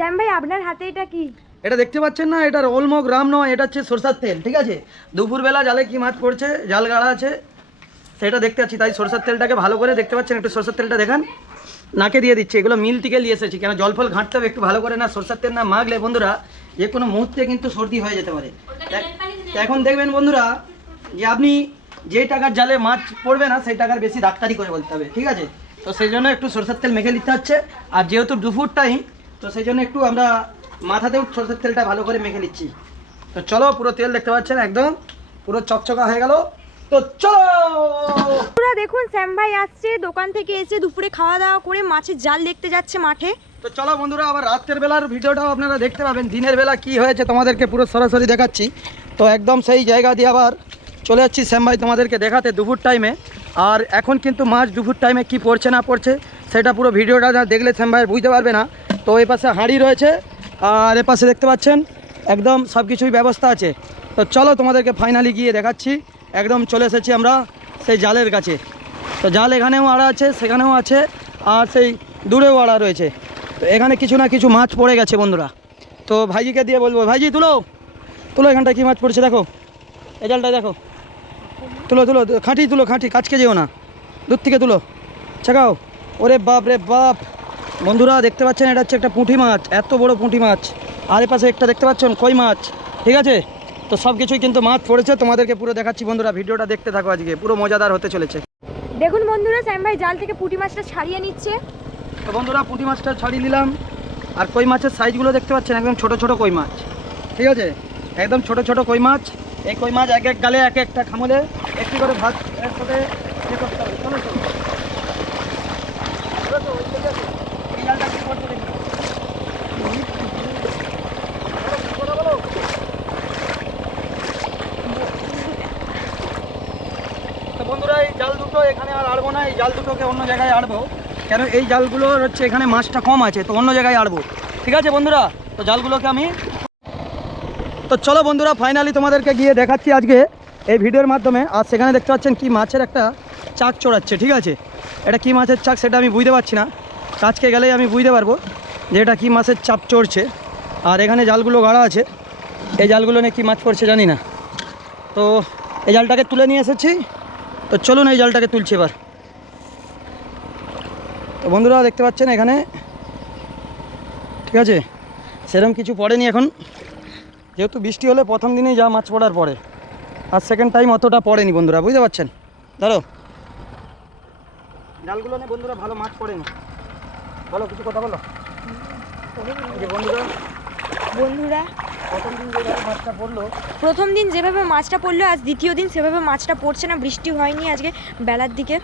শ্যাম ভাই আপনার হাতে এটা কি? এটা দেখতে পাচ্ছেন না এটা অলমো গ্রাম নয় এটা হচ্ছে সরষার তেল ঠিক আছে? দুপুরবেলা জালে কি মাছ পড়ছে জাল গাড়া আছে সেটা দেখতে পাচ্ছি তাই সরষার তেলটাকে ভালো করে দেখতে পাচ্ছেন একটু সরষার তেলটা দেখান। নাকে দিয়ে দিচ্ছে এগুলো মিল থেকে নিয়ে এসেছি কেন জল ফল ঘাঁটতে হবে একটু ভালো করে না সরষার তেল না মাখলে বন্ধুরা যে কোনো মুহূর্তে কিন্তু সর্দি হয়ে যেতে পারে। এখন দেখবেন বন্ধুরা যে আপনি যে টাকার জালে মাছ পড়বে না সেই টাকার বেশি ডাক্তারি করে বলতে হবে ঠিক আছে? তো সেই জন্য একটু সরষের তেল মেখে নিতে হচ্ছে আর যেহেতু দুপুর টাইম তো সেই জন্য একটু আমরা মাথাতেও সরষের তেলটা ভালো করে মেখে নিচ্ছি। তো চলো পুরো তেল দেখতে পাচ্ছেন একদম। পুরো চকচকা হয়ে গেল। তো চলো! দেখুন শ্যাম ভাই আসছে দোকান থেকে এসে দুপুরে খাওয়া দাওয়া করে মাছের জাল দেখতে যাচ্ছে মাঠে। তো চলো বন্ধুরা আবার রাতের বেলার ভিডিওটাও আপনারা দেখতে পাবেন। দিনের বেলা কি হয়েছে তোমাদেরকে পুরো সরাসরি দেখাচ্ছি। তো একদম সেই জায়গা দিয়ে আবার চলে যাচ্ছি শ্যাম ভাই তোমাদেরকে দেখাতে দুপুর টাইমে আর এখন কিন্তু মাছ দুপুর টাইমে কি পড়ছে না পড়ছে সেটা পুরো ভিডিওটা দেখলে শ্যাম ভাই বুঝতে পারবে না। তো এই পাশে হাঁড়ি রয়েছে, আর এ পাশে দেখতে পাচ্ছেন, একদম সব কিছুই ব্যবস্থা আছে। তো চলো তোমাদেরকে ফাইনালি গিয়ে দেখাচ্ছি, একদম চলে এসেছি আমরা সেই জালের কাছে। তো জাল এখানেও আড়া আছে, সেখানেও আছে, আর সেই দূরেও আড়া রয়েছে। তো এখানে কিছু না কিছু মাছ পড়ে গেছে বন্ধুরা। তো ভাইজিকে দিয়ে বলব, ভাইজি তুলো তুলো এখানটা কী মাছ পড়ছে দেখো। এই জালটা দেখো। তুলো তুলো, খাঁটি তুলো, খাঁটি কাছকে যেও না। দূর থেকে তুলো। ছেকাও। ওরে বাপ রে বাপ। বন্ধুরা দেখতে পাচ্ছেন এটা হচ্ছে একটা পুঁটি মাছ এত বড় পুঁটি মাছ। আর পাশে একটা দেখতে পাচ্ছেন কই মাছ ঠিক আছে? তো সব কিছুই কিন্তু মাছ পড়েছে তোমাদেরকে পুরো দেখাচ্ছি বন্ধুরা ভিডিওটা দেখতে থাকো আজকে পুরো মজাদার হতে চলেছে। দেখুন বন্ধুরা শ্যাম ভাই জাল থেকে পুঁটি মাছটা ছাড়িয়ে নিচ্ছে। তো বন্ধুরা পুঁটি মাছটা ছাড়িয়ে নিলাম। আর কই মাছের সাইজগুলো দেখতে পাচ্ছেন একদম ছোট ছোট কই মাছ ঠিক আছে? একদম ছোট ছোট কই মাছ এই কই মাছ এক এক গালে এক একটা খামলে একটি করে ভাত করতে হবে চলো চলো চলো তো, ওই দিকে আসো। এই জালটা কি করছে দেখি। বলো, বলো, বলো। তো বন্ধুরা এই জাল দুটো এখানে আর আড়বো না, এই জাল দুটোকে অন্য জায়গায় আড়বো। কেন এই জালগুলোর হচ্ছে এখানে মাছটা কম আছে, তো অন্য জায়গায় আড়বো। ঠিক আছে বন্ধুরা? তো জালগুলোকে আমি তো চলো বন্ধুরা ফাইনালি তোমাদেরকে গিয়ে দেখাচ্ছি আজকে এই ভিডিওর মাধ্যমে। আর সেখানে দেখতে পাচ্ছেন কি মাছের একটা চাক চড়াচ্ছে, ঠিক আছে? এটা কি মাছের চাক সেটা আমি বুঝতে পারছি না। কাজকে গেলেই আমি বুঝতে পারব যে এটা কী মাছের চাপ চড়ছে। আর এখানে জালগুলো গাড়া আছে। এই জালগুলো নিয়ে কী মাছ পড়ছে জানি না। তো এই জালটাকে তুলে নিয়ে এসেছি। তো চলুন এই জালটাকে তুলছি এবার। তো বন্ধুরা দেখতে পাচ্ছেন এখানে? ঠিক আছে? সেরকম কিছু পড়েনি এখন। যেহেতু বৃষ্টি হলে প্রথম দিনেই যা মাছ পড়ার পরে আর সেকেন্ড টাইম অতটা পড়েনি বন্ধুরা বুঝতে পারছেন? ধরো। জালগুলো নিয়ে বন্ধুরা ভালো মাছ পড়েনি। বলো কিছু কথা বলো। বন্ধুরা। বন্ধুরা প্রথম দিন যেভাবে মাছটা পড়ল প্রথম দিন যেভাবে মাছটা পড়ল আজ দ্বিতীয় দিন সেভাবে মাছটা পড়ছে না বৃষ্টি হয়নি আজকে বেলার দিকে।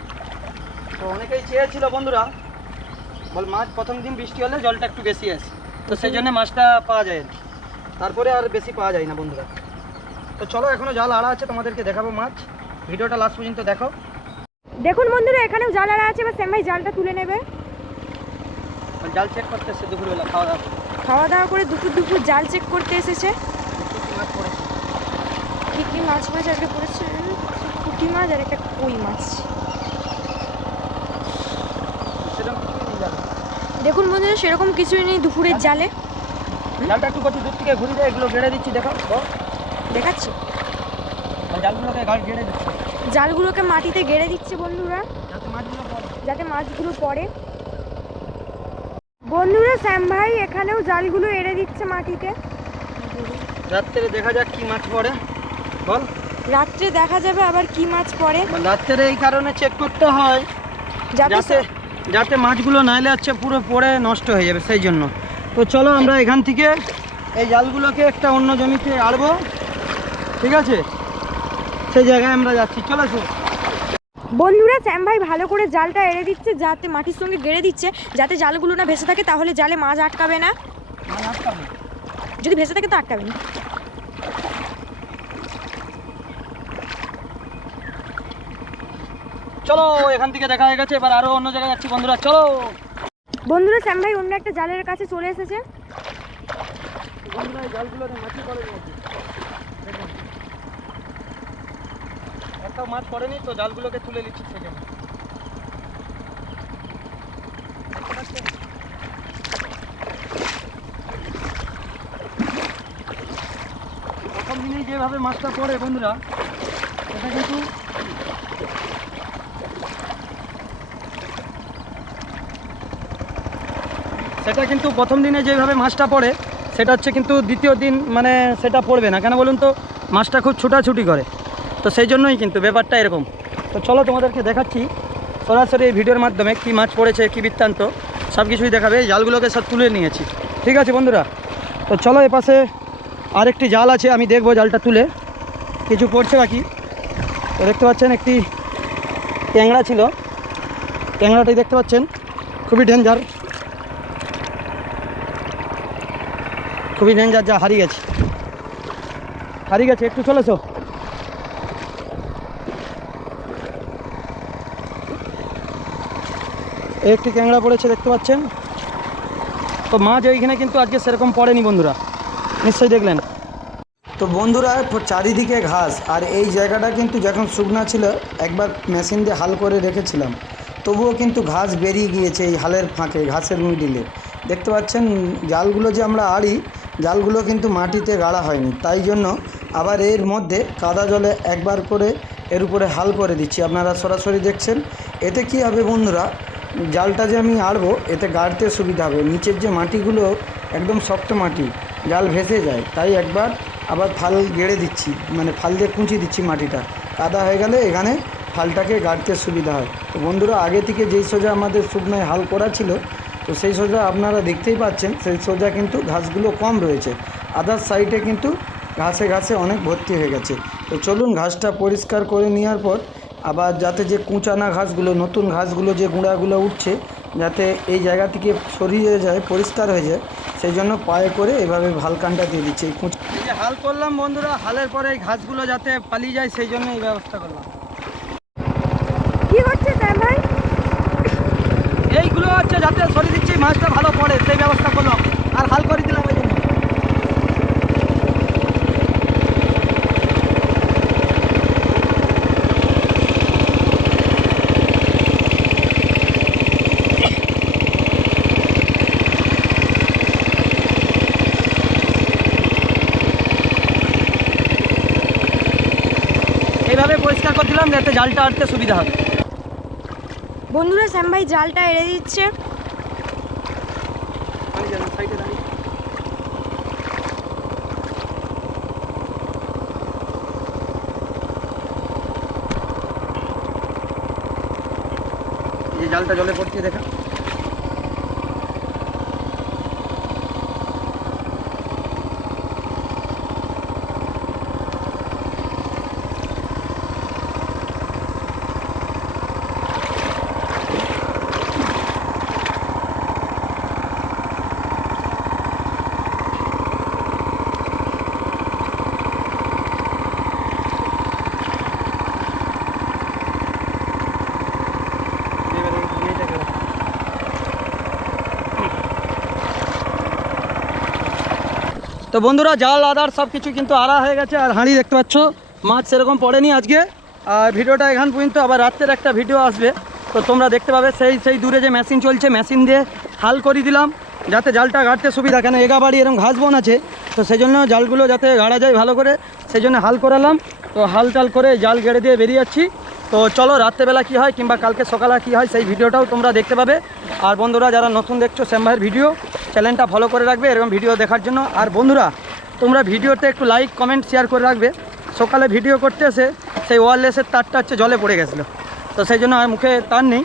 তো অনেকেই চেয়েছিল বন্ধুরা বল মাছ প্রথম দিন বৃষ্টি হলে জলটা একটু বেশি আসে। তো সেই জন্য মাছটা পাওয়া যায় তারপরে আর বেশি পাওয়া যায় না বন্ধুরা। তো চলো এখনও জাল আড়া আছে তোমাদেরকে দেখাবো মাছ। ভিডিওটা লাস্ট পর্যন্ত দেখো। দেখুন বন্ধুরা এখানেও জাল আড়া আছে এবার শ্যাম ভাই জালটা তুলে নেবে। জাল চেক করতে এসছে দুপুরবেলা খাওয়া দাওয়া খাওয়া দাওয়া করে দুপুর দুপুর জাল চেক করতে এসেছে। কি কি মাছ পড়েছে আজকে পড়েছে পুঁটি মাছ আর একটা কই মাছ। দেখুন বন্ধুরা সেরকম কিছুই নেই দুপুরের জালে। জালটা একটু করছি দূর থেকে ঘুরে যায় এগুলো গেড়ে দিচ্ছি দেখো। দেখাচ্ছি। জালগুলোকে গেড়ে দিচ্ছে। জালগুলোকে মাটিতে গেড়ে দিচ্ছে বন্ধুরা। যাতে মাছগুলো পড়ে। যাতে মাছগুলো পড়ে। বন্ধুরা শ্যাম ভাই এখানেও জালগুলো এড়ে দিচ্ছে মাটিতে। রাত্রে দেখা যাক কি মাছ পড়ে। বল। রাত্রে দেখা যাবে আবার কি মাছ পড়ে। রাত্রে এই কারণে চেক করতে হয়। যাতে যাতে মাছগুলো নাইলে হচ্ছে পুরো পড়ে নষ্ট হয়ে যাবে সেই জন্য। তো চলো আমরা এখান থেকে এই জালগুলোকে একটা অন্য জমিতে আড়বো। ঠিক আছে? সেই জায়গায় আমরা যাচ্ছি। চলো বন্ধুরা শ্যাম ভাই ভালো করে জালটা এড়ে দিচ্ছে যাতে মাটির সঙ্গে গেড়ে দিচ্ছে যাতে জালগুলো না ভেসে থাকে তাহলে জালে মাছ আটকাবে না। মাছ। যদি ভেসে থাকে তো আটকাবে না। চলো এখান থেকে দেখা হয়ে গেছে এবার আরও অন্য জায়গায় যাচ্ছি বন্ধুরা চলো। বন্ধুরা শ্যাম ভাই অন্য একটা জালের কাছে চলে এসেছে। বন্ধুরা এই জালগুলোতে মাছই কোথাও মাছ পড়েনি, তো জালগুলোকে তুলে নিচ্ছি থেকে প্রথম দিনে যেভাবে মাছটা পড়ে বন্ধুরা, সেটা কিন্তু সেটা কিন্তু প্রথম দিনে যেভাবে মাছটা পড়ে, সেটা হচ্ছে কিন্তু দ্বিতীয় দিন মানে সেটা পড়বে না। কেন বলুন তো, মাছটা খুব ছোটাছুটি করে। তো সেই জন্যই কিন্তু ব্যাপারটা এরকম। তো চলো তোমাদেরকে দেখাচ্ছি সরাসরি এই ভিডিওর মাধ্যমে কি মাছ পড়েছে, কি বৃত্তান্ত সব কিছুই দেখাবে। এই জালগুলোকে সব তুলে নিয়েছি। ঠিক আছে বন্ধুরা? তো চলো এপাশে আরেকটি জাল আছে, আমি দেখব জালটা তুলে। কিছু পড়ছে বাকি। তো দেখতে পাচ্ছেন একটি ট্যাংরা ছিল। ট্যাংরাটি দেখতে পাচ্ছেন? খুবই ডেঞ্জার। খুবই ডেঞ্জার, যা হারিয়ে গেছে। হারিয়ে গেছে, একটু চলেছো? একটি ক্যাংড়া পড়েছে, দেখতে পাচ্ছেন? তো মাছ এইখানে কিন্তু আজকে সেরকম পড়েনি বন্ধুরা। নিশ্চয়ই দেখলেন। তো বন্ধুরা, চারিদিকে ঘাস, আর এই জায়গাটা কিন্তু যখন শুকনা ছিল, একবার মেশিন দিয়ে হাল করে রেখেছিলাম। তবুও কিন্তু ঘাস বেরিয়ে গিয়েছে এই হালের ফাঁকে, ঘাসের মিডিলে। দেখতে পাচ্ছেন, জালগুলো যে আমরা আড়ি, জালগুলো কিন্তু মাটিতে গাড়া হয়নি। তাই জন্য আবার এর মধ্যে কাদা জলে একবার করে এর উপরে হাল করে দিচ্ছি। আপনারা সরাসরি দেখছেন। এতে কি হবে বন্ধুরা জালটা যে আমি আড়বো, এতে গাড়তে সুবিধা হবে। নিচের যে মাটিগুলো, একদম শক্ত মাটি, জাল ভেসে যায়। তাই একবার আবার ফাল গেড়ে দিচ্ছি মানে ফাল দিয়ে কুঁচি দিচ্ছি মাটিটা। কাদা হয়ে গেলে এখানে ফালটাকে গাড়তে সুবিধা হয়। তো বন্ধুরা, আগে থেকে যেই সোজা আমাদের শুকনায় হাল করা ছিল, তো সেই সোজা আপনারা দেখতেই পাচ্ছেন, সেই সোজা কিন্তু ঘাসগুলো কম রয়েছে। আদার সাইডে কিন্তু ঘাসে ঘাসে অনেক ভর্তি হয়ে গেছে। তো চলুন ঘাসটা পরিষ্কার করে নেওয়ার পর আবার যাতে যে কুঁচানা ঘাসগুলো নতুন ঘাসগুলো যে গুঁড়াগুলো উঠছে যাতে এই জায়গা থেকে সরিয়ে যায় পরিষ্কার হয়ে যায় সেই জন্য পায়ে করে এভাবে হালকানটা দিয়ে দিচ্ছে এই কুঁচ এই যে হাল করলাম বন্ধুরা হালের পরে এই ঘাসগুলো যাতে পালিয়ে যায় সেই জন্য এই ব্যবস্থা করলাম। কি হচ্ছে এইগুলো হচ্ছে যাতে সরিয়ে দিচ্ছি মাছটা ভালো পড়ে সেই ব্যবস্থা করলাম। আর হাল করে দিলাম এই জন্য এইভাবে পরিষ্কার করে দিলাম যাতে জালটা আটতে সুবিধা হবে। বন্ধুরা শ্যাম ভাই জালটা এড়ে দিচ্ছে। জালটা জলে পড়ছে দেখা। তো বন্ধুরা, জাল, আদার সব কিছু কিন্তু আড়া হয়ে গেছে আর হাঁড়ি দেখতে পাচ্ছ। মাছ সেরকম পড়েনি আজকে। আর ভিডিওটা এখান পর্যন্ত, আবার রাত্রের একটা ভিডিও আসবে। তো তোমরা দেখতে পাবে, সেই সেই দূরে যে মেশিন চলছে মেশিন দিয়ে হাল করে দিলাম, যাতে জালটা গাড়তে সুবিধা। কেন, এগা বাড়ি এরকম ঘাস বন আছে, তো সেই জন্য জালগুলো যাতে গাড়া যায় ভালো করে সেই জন্য হাল করালাম। তো হাল টাল করে জাল গেড়ে দিয়ে বেরিয়ে যাচ্ছি। তো চলো রাত্রেবেলা কী হয় কিংবা কালকে সকালে কী হয় সেই ভিডিওটাও তোমরা দেখতে পাবে। আর বন্ধুরা, যারা নতুন দেখছ শ্যাম ভাইয়ের ভিডিও চ্যানেলটা ফলো করে রাখবে, এরকম ভিডিও দেখার জন্য। আর বন্ধুরা, তোমরা ভিডিওতে একটু লাইক কমেন্ট শেয়ার করে রাখবে। সকালে ভিডিও করতে এসে সেই ওয়ারলেসের তারটা হচ্ছে জলে পড়ে গেছিল। তো সেই জন্য আর মুখে তার নেই।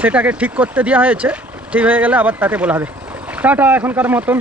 সেটাকে ঠিক করতে দেওয়া হয়েছে। ঠিক হয়ে গেলে আবার তাতে বলা হবে। টাটা, এখনকার মতন।